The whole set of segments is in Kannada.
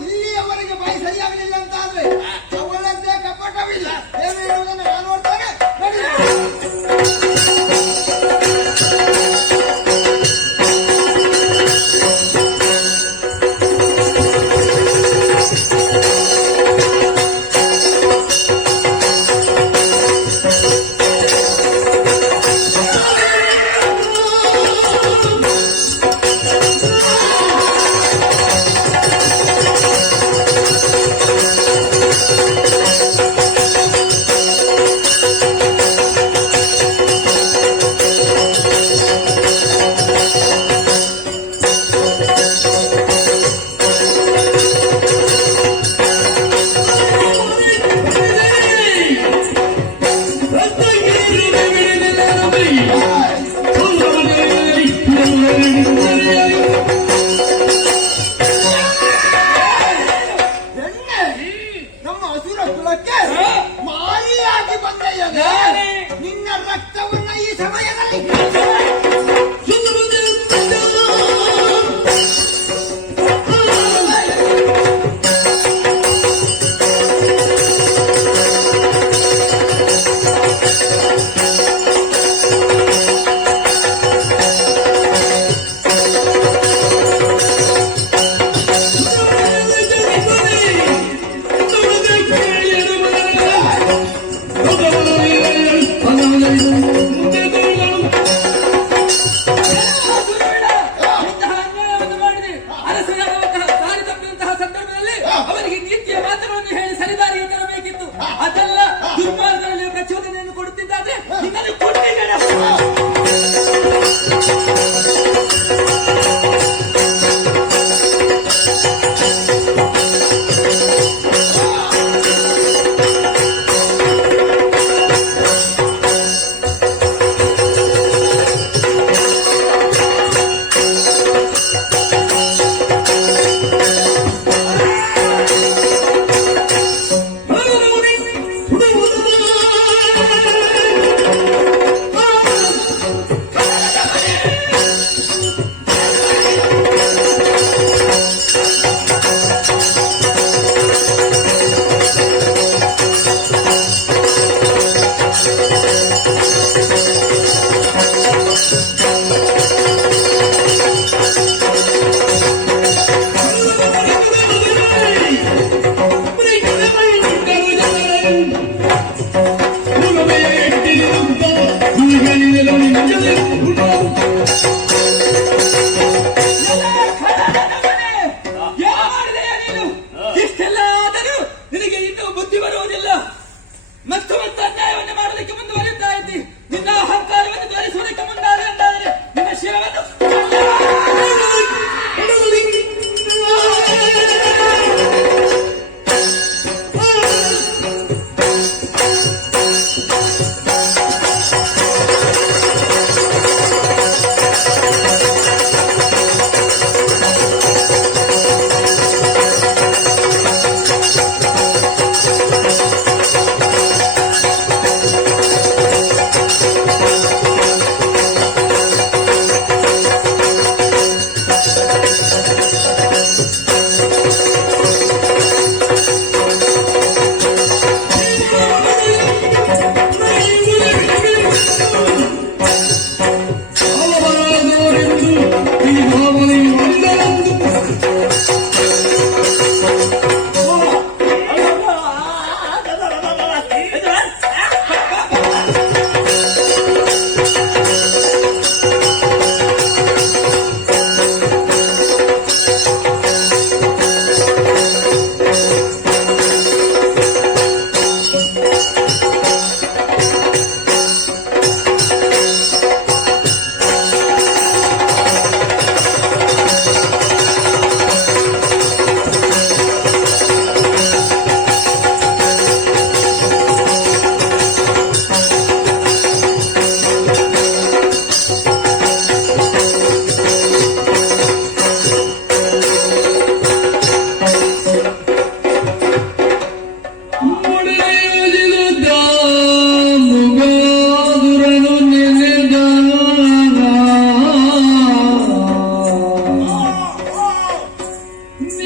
ಇಲ್ಲಿಯವರೆಗೆ ಬಾಯಿ ಸರಿಯಾಗಲಿಲ್ಲ ಅಂತ ಆದ್ರೆ ಅವಳದ್ದೇ ಕಪಟವಿಲ್ಲ. ಏನು ಹೇಳುವುದನ್ನು ನಾನು ನೋಡ್ತೇನೆ.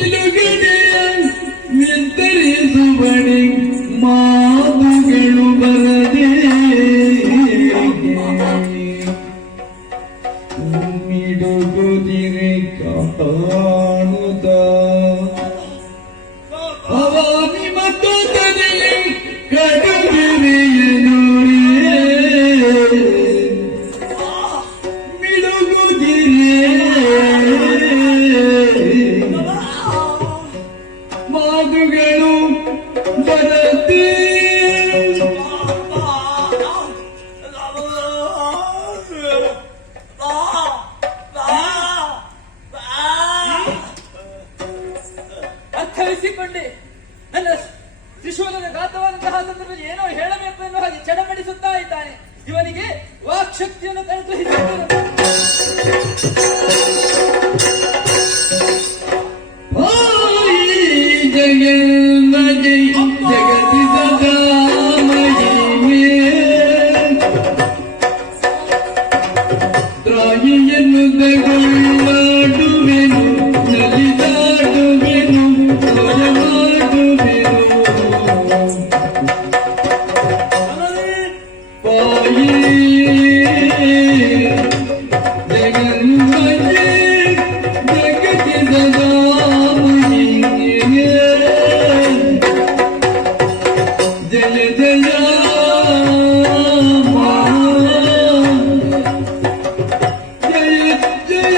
ನಿಲುಗಡೆಯ ನಿರ್ಧರಿಸುವಡೆ ಮಾತುಗಳು ಬರದೆ ಮಿಡುಗುದಿರೆ ಕಾಣುತ್ತ ಅವಾನಿ ಮತ್ತು ತದಲ್ಲಿ ಕಡುಬಿರಿಯನು ಮಾತುಗಳು ಬರದೆ ಅರ್ಥವಿಸಿಕೊಂಡೆ. ನನ್ನ ತ್ರಿಶೂಲದ ಘಾತವಾದಂತಹ ಸಂದರ್ಭದಲ್ಲಿ ಏನೋ ಹೇಳಬೇಕು ಎನ್ನುವ ಹಾಗೆ ಚಡಪಡಿಸುತ್ತಾ ಇದ್ದಾನೆ. ಇವನಿಗೆ ವಾಕ್ಶಕ್ತಿಯನ್ನು ಅನುಗ್ರಹಿಸಿದ್ದೇನೆ. ಜಗತಿ ಸದಾ ಮಹಿಮೆ ತ್ರಾಯಿಯನ್ನು ತಗೊಳ್ಳಾಡುವೆನು ನಲಿದಾಡುವೆನು ಮಾಡುವೆನು ಪಾಯಿ ಜಗನ್ಮಯೇ ಜಗತಿ ಸದಾ ಮಹಿಮೆ ಜಯ ಜಯ ಜಯ ಜಯ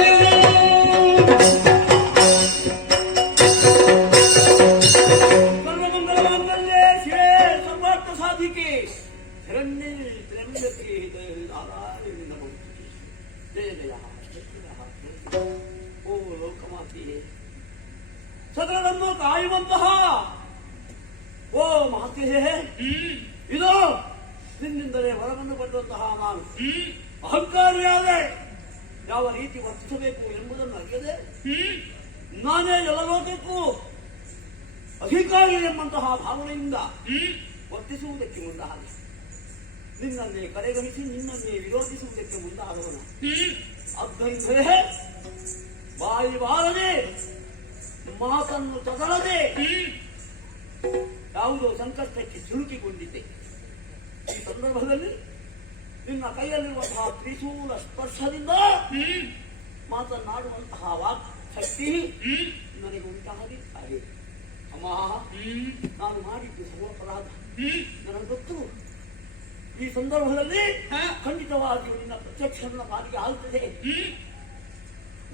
ಸರ್ವಮಂಗಲಮಾಂಗಲ್ಯೆ ಶಿವೆ ಸರ್ವಾರ್ಥ ಸಾಧಿಕೆ ಶರಣ್ಯೆ ತ್ರ್ಯಂಬಕೆ ನಾರಾಯಣಿ ನಮೋಸ್ತುತೆ. ಜಯ ಜಯ ಓ ಲೋಕಮಾತೆಯೇ ಸಕಲರನ್ನು ಕಾಯುವಂತಹ ಓ ಮಾತೆಯೇ, ಇದು ನಿನ್ನಿಂದಲೇ ವರವನ್ನು ಪಡೆದಂತಹ ನಾನು ಅಹಂಕಾರಿಯಾದೆ ಯಾವ ರೀತಿ ವರ್ತಿಸಬೇಕು ಎಂಬುದನ್ನು ಅರಿಯದೆ ನಾನೇ ಎಲ್ಲ ಲೋಕಕ್ಕೂ ಅಧಿಕಾರಿ ಎಂಬಂತಹ ಭಾವನೆಯಿಂದ ವರ್ತಿಸುವುದಕ್ಕೆ ಮುಂದಾದೆ. ನಿನ್ನನ್ನೇ ಕಡೆಗಣಿಸಿ ನಿನ್ನನ್ನೇ ವಿರೋಧಿಸುವುದಕ್ಕೆ ಮುಂದಾದವನು ಅಭ್ಯಂತರೇ ಬಾಯಿ ಬಾರದೆ ಮಾತನ್ನು ತದಳದೆ ಯಾವುದೋ ಸಂಕಷ್ಟಕ್ಕೆ ಸಿಲುಕಿಕೊಂಡಿದ್ದೆ. ಈ ಸಂದರ್ಭದಲ್ಲಿ ನಿನ್ನ ಕೈಯಲ್ಲಿರುವಂತಹ ತ್ರಿಶೂಲ ಸ್ಪರ್ಶದಿಂದ ಮಾತನಾಡುವಂತಹ ವಾಕ್ ಶಕ್ತಿ ನನಗೆ ಉಂಟಾಗಿದ್ದಾರೆ. ಅಮ್ಮ, ನಾನು ಮಾಡಿದ್ದು ಸರ್ವಪರಾಧ ನನಗೆ ಗೊತ್ತು. ಈ ಸಂದರ್ಭದಲ್ಲಿ ಖಂಡಿತವಾಗಿ ನಿನ್ನ ಪ್ರತ್ಯಕ್ಷನ ಪಾಲಿಗೆ ಆಗುತ್ತದೆ.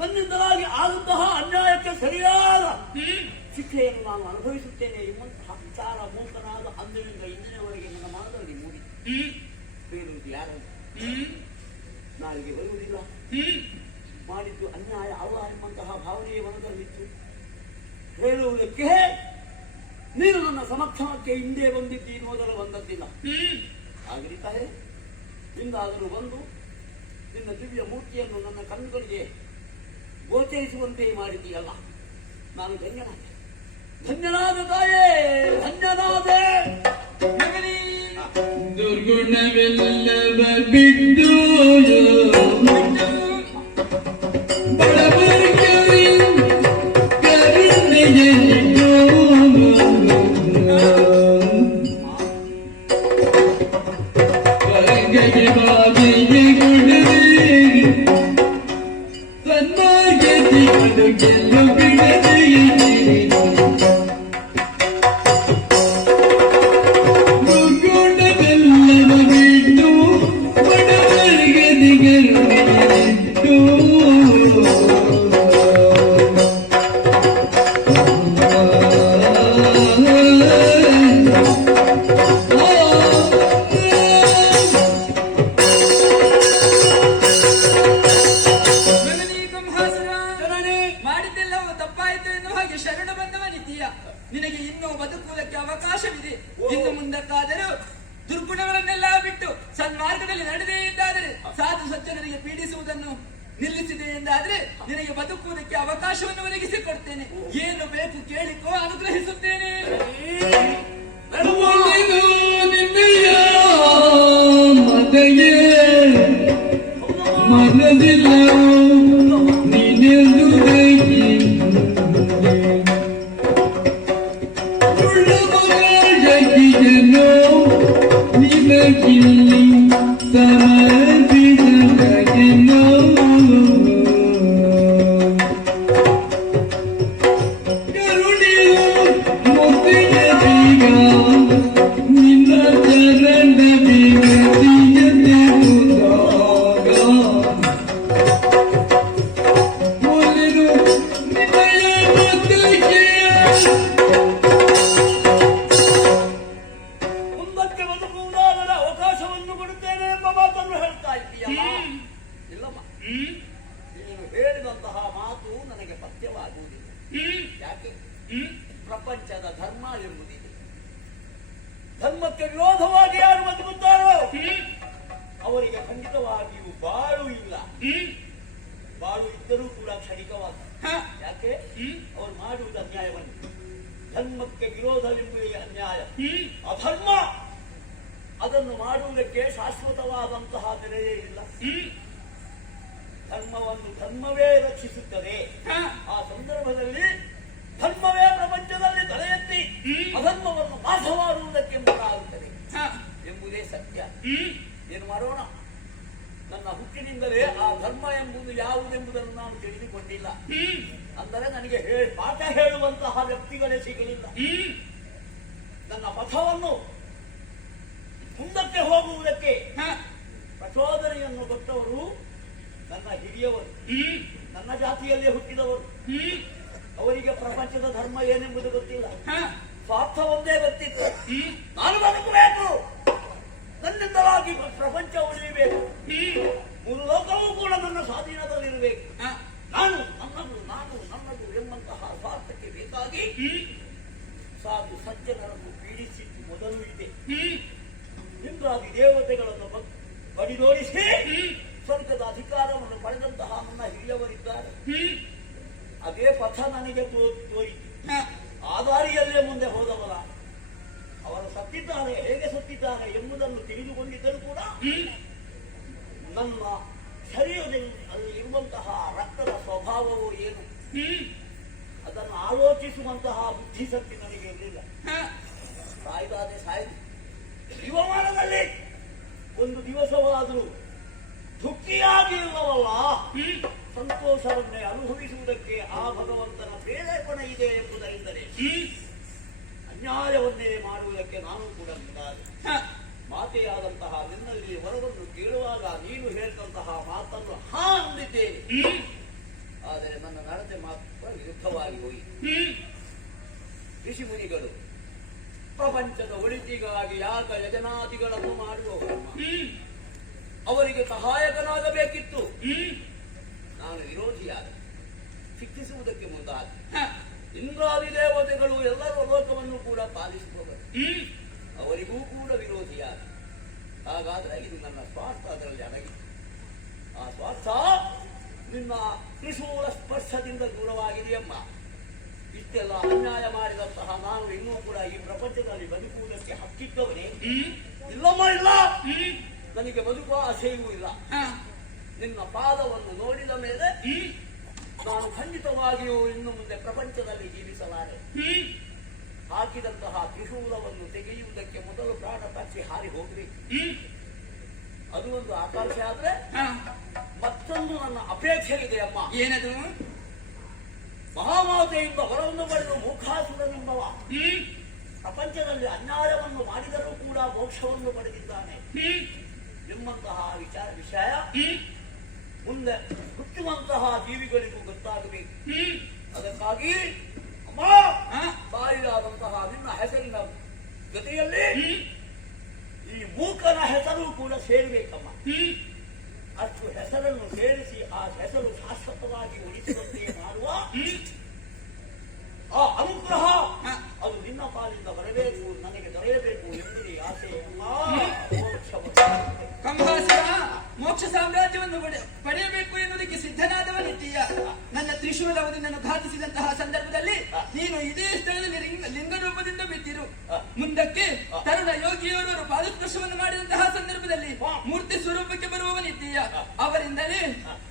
ನನ್ನಿಂದಲಾಗಿ ಆದಂತಹ ಅನ್ಯಾಯಕ್ಕೆ ಸರಿಯಾದ ಶಿಕ್ಷೆಯನ್ನು ನಾನು ಅನುಭವಿಸುತ್ತೇನೆ ಎಂಬಂತಹ ವಿಚಾರ ಮೂಕನಾದ ಅಂದಿನಿಂದ ಇಂದಿನವರೆಗೆ ನನ್ನ ಮನದಲ್ಲಿ ಮೂಡಿ ಬೇಡುವುದು ಯಾರು ನಾಳೆಗೆ ಬರುವುದಿಲ್ಲ. ಮಾಡಿದ್ದು ಅನ್ಯಾಯ ಅಲ್ಲ ಎಂಬಂತಹ ಭಾವನೆಯ ಮನದಲ್ಲಿತ್ತು. ಹೇಳುವುದಕ್ಕೆ ನೀನು ನನ್ನ ಸಮಕ್ಷಮಕ್ಕೆ ಹಿಂದೆ ಬಂದಿದ್ದೀ ಮೊದಲು ಬಂದದ್ದಿಲ್ಲ. ಆಗಲಿದ್ದಾರೆ ನಿಂದಾದರೂ ಬಂದು ನಿನ್ನ ದಿವ್ಯ ಮೂರ್ತಿಯನ್ನು ನನ್ನ ಕಣ್ಣುಗಳಿಗೆ ಗೋಚರಿಸುವಂತೆ ಮಾಡಿದ್ದೀಯಲ್ಲ, ನಾನು ಧನ್ಯನಾದೆ. ಧನ್ಯನಾದ ತಾಯೇ, ಧನ್ಯನಾದೆ. ದುರ್ಗುಣವೆಲ್ಲವ ಬಿಟ್ಟು ಬಡವರಿಗೆ ಕರುಣೆಯನ್ನು ಕರಗಗೆ ಬಾಗಿಗೆ ಕೊಡದೆ ಸನ್ಮಾರ್ಗದಿ ಗೆಲ್ಲು ಬಿಡದೆ ನಿನಗೆ ಇನ್ನೂ ಬದುಕುವುದಕ್ಕೆ ಅವಕಾಶವಿದೆ. ಇನ್ನು ಮುಂದಕ್ಕಾದರೂ ದುರ್ಗುಣಗಳನ್ನೆಲ್ಲ ಬಿಟ್ಟು ಸನ್ಮಾರ್ಗದಲ್ಲಿ ನಡೆದೇ ಇದ್ದಾದರೆ, ಸಾಧು ಸಜ್ಜನರಿಗೆ ಪೀಡಿಸುವುದನ್ನು ನಿಲ್ಲಿಸಿದೆ ಎಂದಾದ್ರೆ ನಿನಗೆ ಬದುಕುವುದಕ್ಕೆ ಅವಕಾಶವನ್ನು ಒದಗಿಸಿಕೊಡ್ತೇನೆ. ಏನು ಬೇಕು ಕೇಳಿಕೋ, ಅನುಗ್ರಹಿಸುತ್ತೇನೆ. ಮನದಿಲ್ಲ ನೀನೆಂದು ಪ್ರಪಂಚದ ಧರ್ಮ ಎಂಬುದಿದೆ. ಧರ್ಮಕ್ಕೆ ವಿರೋಧವಾಗಿ ಯಾರು ಬದುಕುತ್ತಾರೋ ಅವರಿಗೆ ಖಂಡಿತವಾಗಿಯೂ ಬಾಳು ಇಲ್ಲ. ಬಾಳು ಇದ್ದರೂ ಕೂಡ ಕ್ಷಣಿಕವಾದ. ಯಾಕೆ? ಅವರು ಮಾಡುವುದು ಅನ್ಯಾಯವನ್ನು. ಧರ್ಮಕ್ಕೆ ವಿರೋಧವೆಂಬುದೇ ಅನ್ಯಾಯ, ಅಧರ್ಮ. ಅದನ್ನು ಮಾಡುವುದಕ್ಕೆ ಶಾಶ್ವತವಾದಂತಹ ಬೆಲೆಯೇ ಇಲ್ಲ. ಧರ್ಮವನ್ನು ಧರ್ಮವೇ ರಕ್ಷಿಸುತ್ತದೆ. ಆ ಸಂದರ್ಭದಲ್ಲಿ ಧರ್ಮವೇ ಪ್ರಪಂಚದಲ್ಲಿ ತಲೆ ಎತ್ತಿ ಅಧರ್ಮವನ್ನು ನಾಶ ಮಾಡುವುದಕ್ಕೆ ಮುಂದಾಗುತ್ತದೆ ಎಂಬುದೇ ಸತ್ಯ. ಏನು ಮಾಡೋಣ? ನನ್ನ ಹುಟ್ಟಿನಿಂದಲೇ ಆ ಧರ್ಮ ಎಂಬುದು ಯಾವುದೆಂಬುದನ್ನು ನಾನು ತಿಳಿದುಕೊಂಡಿಲ್ಲ. ಅಂದರೆ ನನಗೆ ಪಾಠ ಹೇಳುವಂತಹ ವ್ಯಕ್ತಿಗಳೇ ಸಿಗಲಿಲ್ಲ. ನನ್ನ ಪಥವನ್ನು ಮುಂದಕ್ಕೆ ಹೋಗುವುದಕ್ಕೆ ಪ್ರಚೋದನೆಯನ್ನು ಕೊಟ್ಟವರು ನನ್ನ ಹಿರಿಯವರು, ನನ್ನ ಜಾತಿಯಲ್ಲೇ ಹುಟ್ಟಿದವರು. ಅವರಿಗೆ ಪ್ರಪಂಚದ ಧರ್ಮ ಏನೆಂಬುದು ಗೊತ್ತಿಲ್ಲ, ಸ್ವಾರ್ಥ ಒಂದೇ ಗೊತ್ತಿತ್ತು. ನಾನು ಬದುಕಬೇಕು, ನನ್ನಿಂದಲಾಗಿ ಪ್ರಪಂಚ ಉಳಿಯಬೇಕು, ಮೂರು ಲೋಕವೂ ಕೂಡ ನನ್ನ ಸ್ವಾಧೀನದಲ್ಲಿರಬೇಕು, ನಾನು ನನ್ನದು ಎಂಬಂತಹ ಸ್ವಾರ್ಥಕ್ಕೆ ಬೇಕಾಗಿ ಸಾಧು ಸಜ್ಜನರನ್ನು ಪೀಡಿಸಿದ್ದು ಮೊದಲು ಇದೆ. ಇಂದ್ರಾದಿ ದೇವತೆಗಳನ್ನು ಬಡಿದೋಡಿಸಿ ಸ್ವರ್ಗದ ಅಧಿಕಾರವನ್ನು ಪಡೆದಂತಹ ನನ್ನ ಹಿರಿಯವರಿದ್ದಾರೆ. ಅದೇ ಪಥ ನನಗೆ ತೋರಿತು. ಆ ದಾರಿಯಲ್ಲೇ ಮುಂದೆ ಹೋದವರ ಅವರು ಸತ್ತಿದ್ದಾರೆ, ಹೇಗೆ ಸತ್ತಿದ್ದಾರೆ ಎಂಬುದನ್ನು ತಿಳಿದುಕೊಂಡಿದ್ದರೂ ಕೂಡ ನನ್ನ ಶರೀರದಲ್ಲಿ ಅಲ್ಲಿ ಇರುವಂತಹ ರಕ್ತದ ಸ್ವಭಾವವು ಏನು ಅದನ್ನು ಆಲೋಚಿಸುವಂತಹ ಬುದ್ಧಿಶಕ್ತಿ ನನಗೆ ಇರಲಿಲ್ಲ. ಸಾಯ್ದಾದೆ ಸಾಯ್ದು ಜೀವಮಾನದಲ್ಲಿ ಒಂದು ದಿವಸವಾದರೂ ದುಃಖಿಯಾಗಿ ಇಲ್ಲವಲ್ಲ, ಸಂತೋಷವನ್ನೇ ಅನುಭವಿಸುವುದಕ್ಕೆ ಆ ಭಗವಂತನ ಪ್ರೇರೇಪಣೆ ಇದೆ ಎಂಬುದರಿಂದಲೇ ಅನ್ಯಾಯವನ್ನೇ ಮಾಡುವುದಕ್ಕೆ ನಾನು ಕೂಡ ಮುಂದಾದೆ. ಮಾತೆಯಾದಂತಹ ನಿನ್ನಲ್ಲಿ ವರವನ್ನು ಕೇಳುವಾಗ ನೀನು ಹೇಳಿದಂತಹ ಮಾತನ್ನು ಹಾ ಅಂದಿದ್ದೇನೆ. ಆದರೆ ನನ್ನ ನಡತೆ ಮಾತ್ರ ವಿರುದ್ಧವಾಗಿ ಹೋಯಿತು. ಋಷಿ ಮುನಿಗಳು ಪ್ರಪಂಚದ ಒಳಿತಿಗಾಗಿ ಯಾಗ ಯಜನಾದಿಗಳನ್ನು ಮಾಡುವವರಮ್ಮ, ಅವರಿಗೆ ಸಹಾಯಕನಾಗಬೇಕಿತ್ತು. ನಾನು ವಿರೋಧಿಯಾದ, ಶಿಕ್ಷಿಸುವುದಕ್ಕೆ ಮುಂದಾದ. ಇಂದ್ರಾದಿ ದೇವತೆಗಳು ಎಲ್ಲರೂ ಲೋಕವನ್ನು ಕೂಡ ಪಾಲಿಸುವವರು, ಅವರಿಗೂ ಕೂಡ ವಿರೋಧಿಯಾದ. ಹಾಗಾದ್ರೆ ಇದು ನನ್ನ ಸ್ವಾರ್ಥ ಅದರಲ್ಲಿ ಅಡಗಿ. ಆ ಸ್ವಾರ್ಥ ನಿನ್ನ ತ್ರಿಶೂಲ ಸ್ಪರ್ಶದಿಂದ ದೂರವಾಗಿದೆಯಮ್ಮ. ಇಷ್ಟೆಲ್ಲ ಅನ್ಯಾಯ ಮಾಡಿದಂತಹ ನಾನು ಇನ್ನೂ ಕೂಡ ಈ ಪ್ರಪಂಚದಲ್ಲಿ ಬದುಕುವುದಕ್ಕೆ ಹಕ್ಕಿದ್ದವನೇ ಇಲ್ಲಮ್ಮ, ಇಲ್ಲ. ನನಗೆ ಬದುಕುವ ಆಸೆಯೂ ಇಲ್ಲ. ನಿನ್ನ ಪಾದವನ್ನು ನೋಡಿದ ಮೇಲೆ ನಾನು ಖಂಡಿತವಾಗಿಯೂ ಇನ್ನು ಮುಂದೆ ಪ್ರಪಂಚದಲ್ಲಿ ಜೀವಿಸಲಾರೆ. ಹಾಕಿದಂತಹ ತ್ರಿಶೂಲವನ್ನು ತೆಗೆಯುವುದಕ್ಕೆ ಮೊದಲು ಪ್ರಾಣ ಪಕ್ಷಿ ಹಾರಿ ಹೋಗಬೇಕು. ಅದು ಒಂದು ಆಕಾಂಕ್ಷೆ. ಆದ್ರೆ ಮತ್ತೊಂದು ನನ್ನ ಅಪೇಕ್ಷೆ ಇದೆ ಅಮ್ಮ. ಏನದು? ಮಹಾಮಾತೆಯಿಂದ ಹೊರವನ್ನು ಪಡೆದು ಮೂಖಾಸುರನೆಂಬವ ಪ್ರಪಂಚದಲ್ಲಿ ಅನ್ಯಾಯವನ್ನು ಮಾಡಿದರೂ ಕೂಡ ಮೋಕ್ಷವನ್ನು ಪಡೆದಿದ್ದಾನೆ ಎಂಬಂತಹ ವಿಷಯ ಮುಂದೆ ಹುಟ್ಟುವಂತಹ ಜೀವಿಗಳಿಗೂ ಗೊತ್ತಾಗಬೇಕು. ಅದಕ್ಕಾಗಿ ಅಮ್ಮ, ಬಾಯಿಯಾದಂತಹ ನಿನ್ನ ಹೆಸರಿನ ಜೊತೆಯಲ್ಲಿ ಈ ಮೂಕನ ಹೆಸರು ಕೂಡ ಸೇರಬೇಕಮ್ಮ. ಅಷ್ಟು ಹೆಸರನ್ನು ಸೇರಿಸಿ ಆ ಹೆಸರು ಶಾಶ್ವತವಾಗಿ ಉಳಿಸುವಂತೆ ಮಾಡುವ ಆ ಅನುಗ್ರಹ ಅದು ನಿನ್ನ ಪಾಲಿಂದ ಬರಬೇಕು, ನನಗೆ ದೊರೆಯಬೇಕು ಎಂಬುದೇ ಆಸೆ. ಕಂಭಾಸುರ ಮೋಕ್ಷ ಸಾಮ್ರಾಜ್ಯವನ್ನು ಪಡೆಯಬೇಕು ಎನ್ನುವುದಕ್ಕೆ ಸಿದ್ಧನಾದವನಿದ್ದೀಯ. ನನ್ನ ತ್ರಿಶೂಲವನ್ನು ನಿನ್ನನ್ನು ಘಾತಿಸಿದಂತಹ ಸಂದರ್ಭದಲ್ಲಿ ನೀನು ಇದೇ ಸ್ಥಳದಲ್ಲಿ ಲಿಂಗ ರೂಪದಿಂದ ಬಿದ್ದಿರು. ಮುಂದಕ್ಕೆ ತರುಣ ಯೋಗಿಯವರು ಪಾದಸ್ಪರ್ಶವನ್ನು ಮಾಡಿದಂತಹ ಸಂದರ್ಭದಲ್ಲಿ ಮೂರ್ತಿ ಸ್ವರೂಪಕ್ಕೆ ಬರುವವನಿದ್ದೀಯ. ಅವರಿಂದಲೇ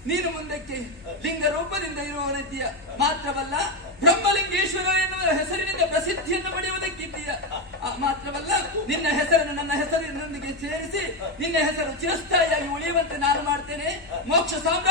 ನೀನು ಮುಂದಕ್ಕೆ ಲಿಂಗ ರೂಪದಿಂದ ಇರುವವನಿದ್ದೀಯ. ಮಾತ್ರವಲ್ಲ, ಬ್ರಹ್ಮಲಿಂಗೇಶ್ವರ ಎನ್ನುವ ಹೆಸರಿನಿಂದ ಪ್ರಸಿದ್ಧಿಯನ್ನು ಪಡೆಯುವುದಕ್ಕಿದ್ದೀಯ. ಮಾತ್ರವಲ್ಲ, ನಿನ್ನ ಹೆಸರನ್ನು ನನ್ನ ಹೆಸರಿನೊಂದಿಗೆ ಸೇರಿಸಿ ನಿನ್ನ ಹೆಸರು ಚಿರಸ್ಥಾಯಿಯಾಗಿ ಉಳಿಯುವಂತೆ ನಾನು ಮಾಡ್ತೇನೆ. ಮೋಕ್ಷ ಸಾಮ್ರಾಜ್ಯ